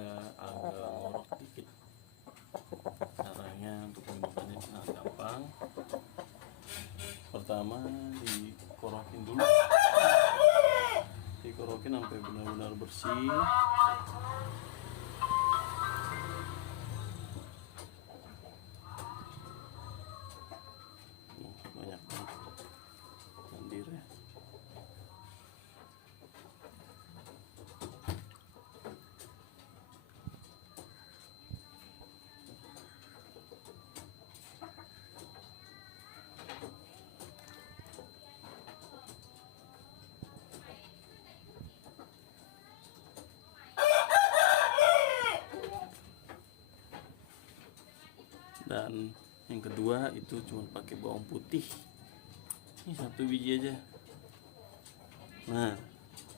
dia agak ngorok dikit. Caranya untuk membukanya sangat gampang. Pertama dikorokin dulu, dikorokin sampai benar-benar bersih. Banyak banget lendirnya. Dan yang kedua itu cuma pakai bawang putih, ini 1 biji aja. Nah,